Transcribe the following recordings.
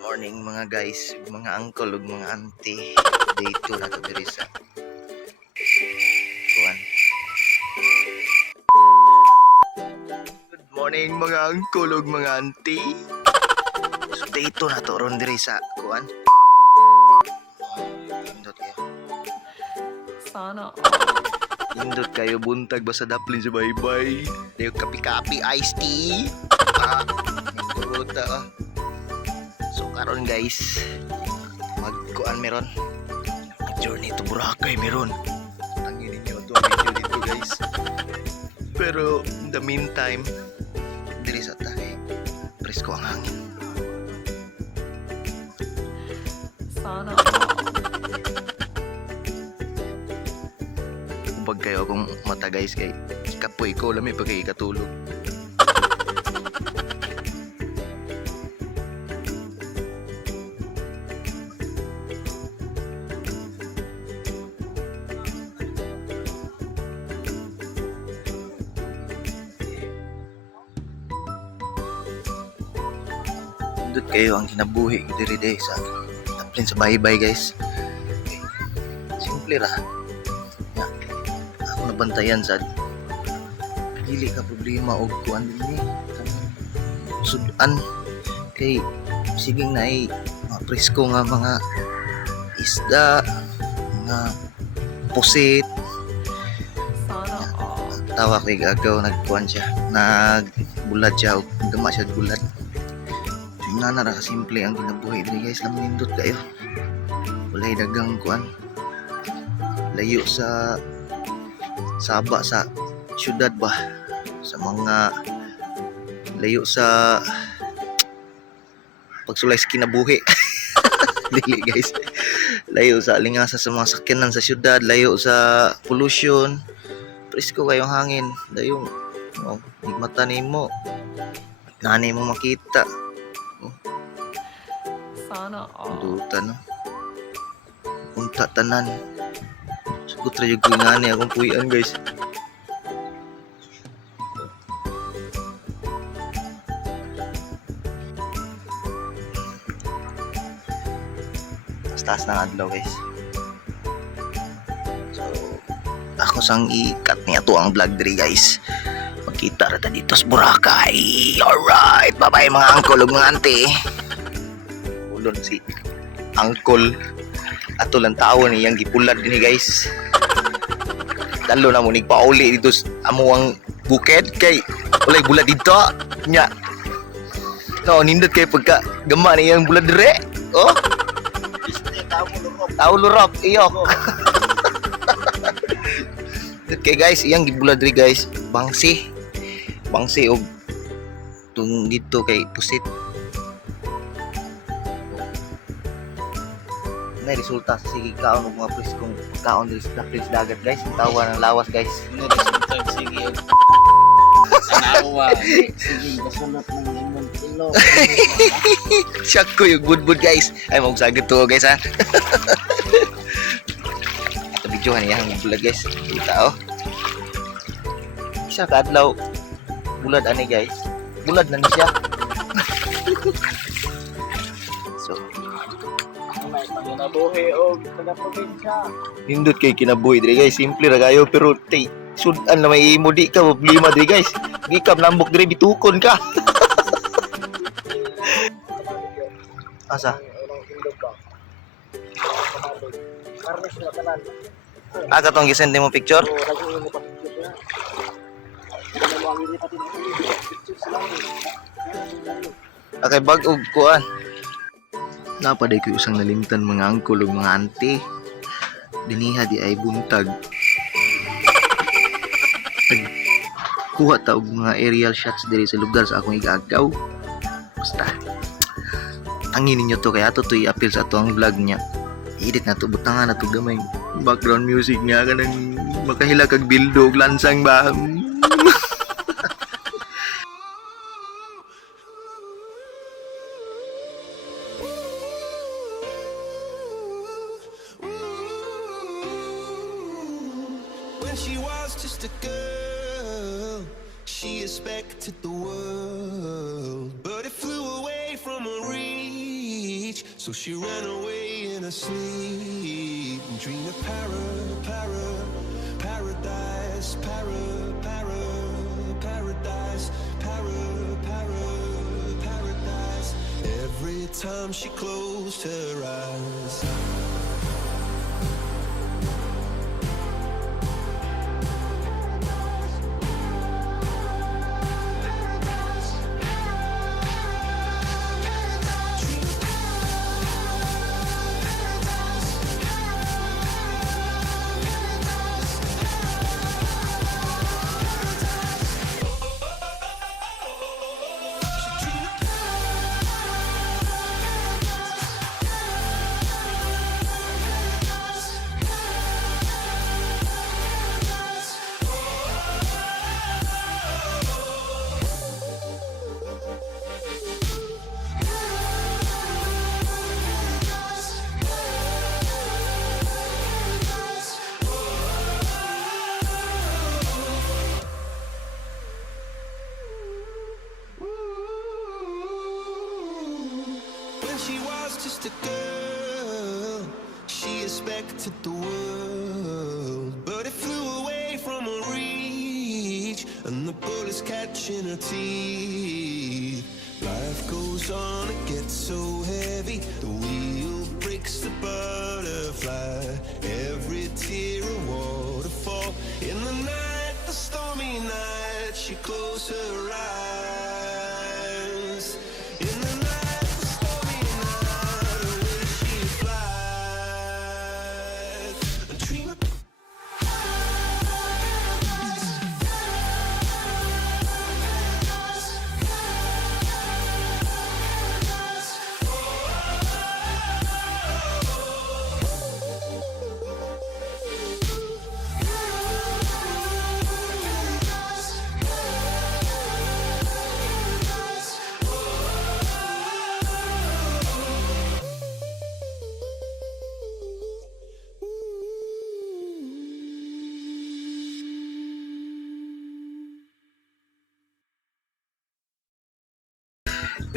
morning mga guys, mga uncle ug mga auntie. Day 2 na to diri sa Kuan. Good morning mga uncle ug mga auntie. So day 2 na to ron diri sa Kuan. Indot kayo. Sana Indot kayo buntag basta daplin sa bye-bye. Dayo kapi-kapi iced tea. Ah, kuruta ah. So karon guys, magkuan meron. Journey to Boracay meron. Tangin ninyo to video dito guys. Pero in the meantime, diri sa tayo, presko ang hangin. sana Huwag kayo akong mata guys kay kapoy ko lami pag Dut kayo ang kinabuhi ko diri day sa taplin sa bahay-bahay guys. Simple ra. Ya. Ako nabantayan sa dili ka problema og kuan dinhi sudan. Kay sige na ay mga presko nga mga isda mga pusit. Tawa kay gagaw nagkuan siya. Nagbulad siya gama siya og bulad tingnan na ra ka simple ang kinabuhi. Diri guys lamang nindot kayo. Walay dagang kuan layo sa saba sa syudad ba? Sa mga layo sa pagsulay sa kinabuhi. Dili guys. Layo sa alingasa sa mga sakyanan sa syudad. Layo sa pollution. Presko kayong hangin. Dayong oh, mata nimo nani mo makita sana all. duta no? Unta tanan sugot ra yung ngani akong puyan guys. Mas taas ng adlaw guys. So ako sang ikat niya to ang vlog diri guys magkita ra ta dito sa Boracay. Alright bye bye mga ug mga auntie. Ulon si uncle. Ato lang tao niyang gipulad dinhi guys. Dalo na mo nig pauli dito sa amo ang bukid kay walay bulad dito nya. No nindot kay pagka gama niyang bulad dire. Oh. Tao lurop iyo Okay guys, iyang gibulad diri guys, bangsi. Bangsi og tung dito kay pusit. May resulta sa sige kaon og mga pres kung kaon diri sa pres dagat guys, ang tawa ng lawas guys. Ano resultag sige. Tanawa. Sige, basunod ng limang kilo. Shock ko yung budbud guys. Ay magsagad to guys ha. Ito videohan niya ang bulad guys. Kita oh. Isa ka adlaw bulad ani guys. Bulad na ni siya. so, May paginabuhi o taga-probinsya. nindot kay kinabuhi diri guys. Simple ra kayo pero tay sudan na may imo di ka problema diri guys. Di ka nambok diri bitukon ka. Asa? Unang tindog ba? Karnes na tanan. Aga tong gisend mo picture? Akay bag og kuan. Napaday ko isang nalimtan mga angkol ug mga auntie. Diniha di ay buntag. Tag kuha ta og mga aerial shots diri sa lugar sa akong igagaw. Basta angin ninyo to kaya ato to i-appeal sa ato ang vlog niya. Edit na to butangan na to gamay background music niya kanang makahila kag bildo lansang ba. She expected the world, but it flew away from her reach. So she ran away in her sleep and dreamed of para, para, paradise, para, para, paradise, para, para, paradise. Every time she closed her eyes. to ride.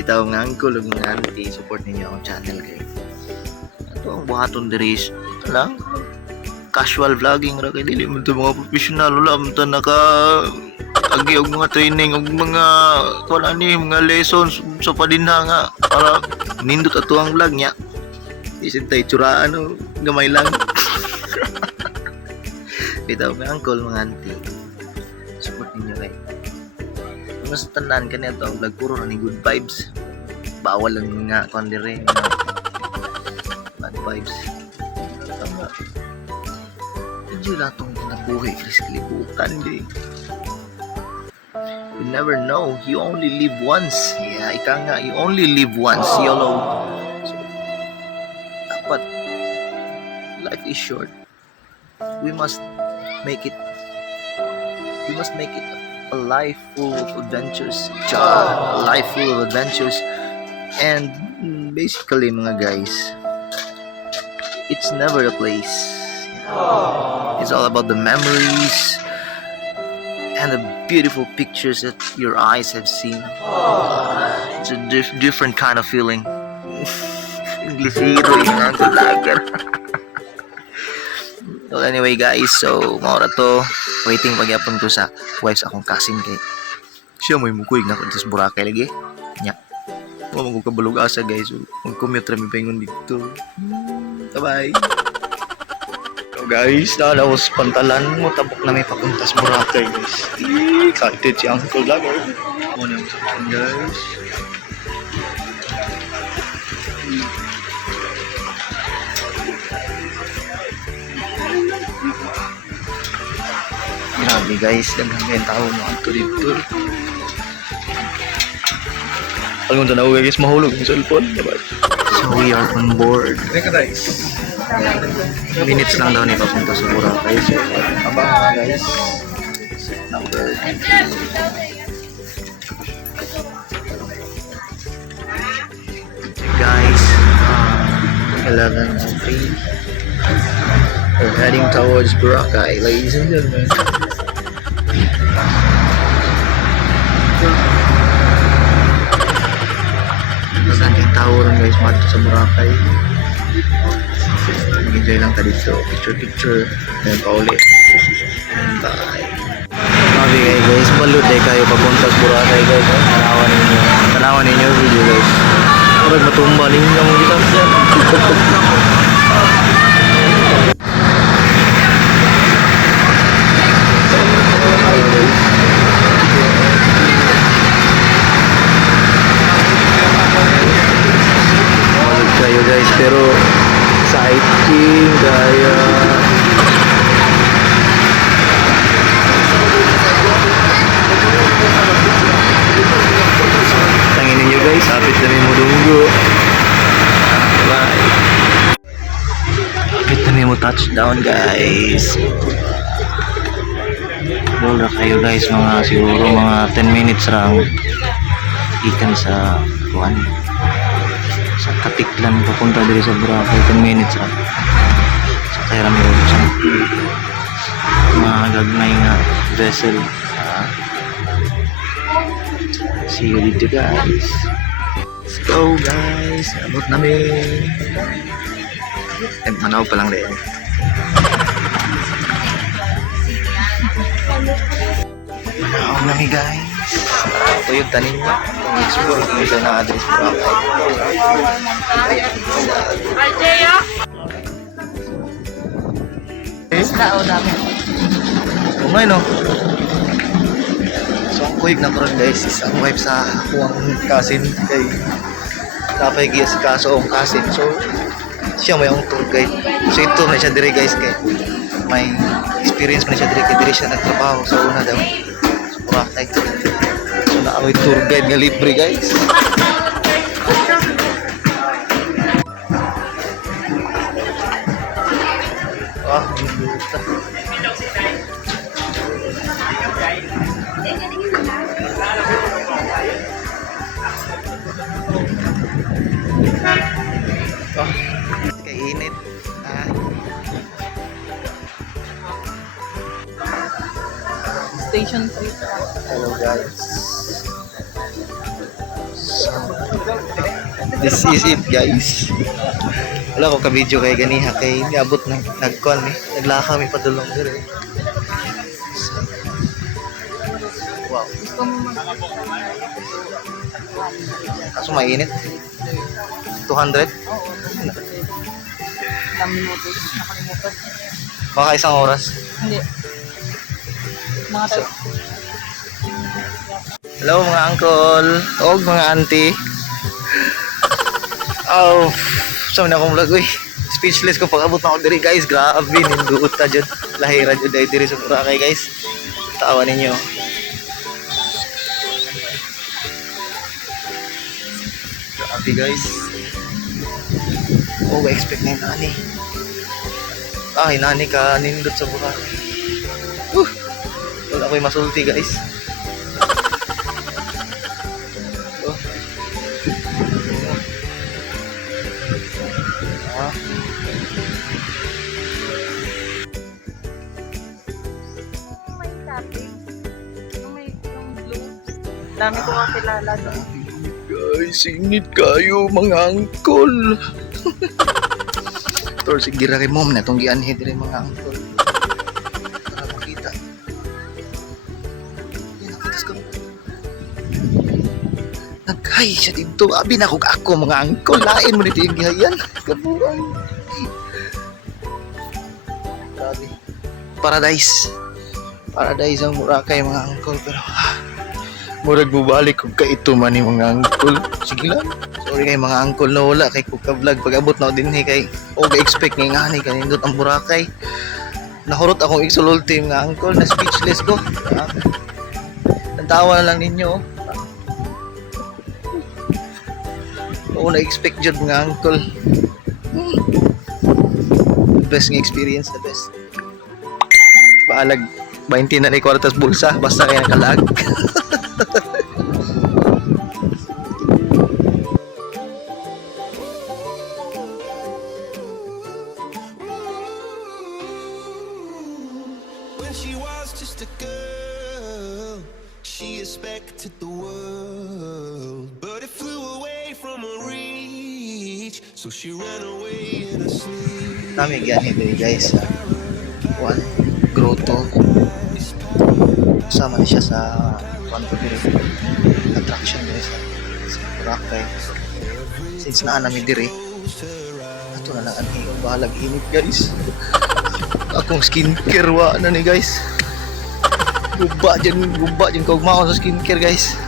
Bitaw nga uncle ug mga auntie, support ninyo akong channel kay. Ato ang buhaton diri is lang casual vlogging ra kay dili man to mga professional wala man to naka agi og mga training og mga kuan ani mga lessons sa padinha nga para nindot ato ang vlog niya. Isin tay tsuraan o gamay lang. Bitaw nga uncle mga auntie. Support ninyo kay mas tanan ka niya ang vlog puro na ni good vibes. Bawal lang nga kung dire bad vibes. Tama. Medyo latong nabuhay Chris kalibutan di. You never know you only live once. Yeah ika nga you only live once YOLO. So, dapat life is short. We must make it we must make it a life full of adventures. A life full of adventures. And mm, basically, mga guys, it's never a place. It's all about the memories and the beautiful pictures that your eyes have seen. It's a dif- different kind of feeling. Ang lager. Well, anyway guys, so maura to waiting pagyapon ko sa wives akong cousin kay siya mo mukuig na ko sa Boracay lagi. Nya. Mo mo kabulog asa guys. So, mag commute ra mi paingon dito. Bye bye so guys dalawas pantalan mo. Tabok na may papunta sa Boracay guys. Excited si Uncle Vlogger mo na yung guys Grabe guys, daghan yung tao mo ato dito. Pag na ako guys, mahulog yung cellphone. Diba? So we are on board. Minutes lang daw ni papunta sa Boracay. So, abang nga guys. Number 20. Guys, uh, 11.03. We're heading towards Boracay, ladies and gentlemen. Ron guys, mga dito sa Boracay. Nag-enjoy lang ka dito. Picture picture. Then pauli. Bye. Sabi kayo guys, balot eh kayo papunta sa Boracay guys. Tanawan ninyo. Tanawan ninyo video guys. Parang matumba ninyo mo kita dyan. Balot kayo guys, pero exciting gaya. Tangin ninyo guys, apit na may mudunggo. Bye. Apit na may mo touchdown guys. Wala kayo guys, mga siguro mga 10 minutes lang. Ikan sa kuan sa Katiklan papunta diri sa Boracay 10 minutes lang. Sa kaya rami sa mga gagnay nga vessel. Ah. See you dito guys. Let's go guys. Abot namin. Eh, manaw pa lang rin. Manaw namin guys. Ito yung tanin niya. Yung explore ko sa na-address ko. Kung ngayon no. So ang kuhig na karon guys is ang wife sa kuwang cousin kay kapay giya si kaso ang cousin. So siya may ang tour guide. So ito na siya dire guys kay may experience pa na siya dire kay dire siya nagtrabaho sa una daw. So na ang tour guide nga libre guys. Ah, kainit. Ah. Station 3. Hello guys. This is it guys. Wala ko ka-video kay ganiha kay niabot ng nagkon eh. Naglaka mi padulong dire. So, wow. Kaso mainit. 200? Ilang minutos. Nakalimutan. Baka isang oras. Hindi. Mga So, Hello mga uncle o mga auntie. Oh, sa na akong vlog uy. Speechless ko pag abot na ako diri guys. Grabe ninduot ta jud. Lahira jud dai diri sa Boracay guys. Tawa ninyo. Grabe guys. Oh, expect na yung nani. Ay, nani ka nindot sa Boracay. Uh, wala ko'y masulti guys. Dami ko kakilala doon. Guys, init kayo mga angkol. Tor, sige ra kay mom na itong gianhid rin mga angkol. Para makita. Yan, nakitas ko. Naghay siya dito. Abi na kog ako mga angkol. Lain mo nito yung gihayan. Kabuang. Grabe. Paradise. Paradise ang Boracay mga angkol. Pero ah, Murag bubalik kog ka ito man ni mga angkol. Sige lang. Sorry kay mga angkol na wala kay kog ka vlog pag abot na din ni kay o expect nga nga ni kanindot ang Boracay. Nahurot akong igsulol team nga angkol na speechless ko. Ah. Nantawa na lang ninyo. oh. Oo na expect jud nga angkol. Best nga experience the best. Paalag 20 na ni kwartas bulsa basta kaya nakalag. Dami gyan ito guys. sa Kuan, grotto. Sama na siya sa kuan ko dire. Attraction dire sa, sa Boracay. Since naa namin dire. Ato na lang ang iyong bahalag init guys. Akong skincare wa na ni guys. Guba dyan, guba dyan kaugmaon sa skincare guys.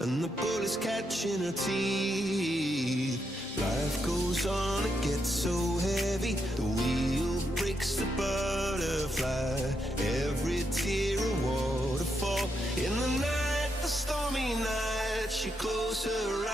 And the bullets catching her teeth. Life goes on, it gets so heavy. The wheel breaks the butterfly. Every tear a waterfall. In the night, the stormy night, she closed her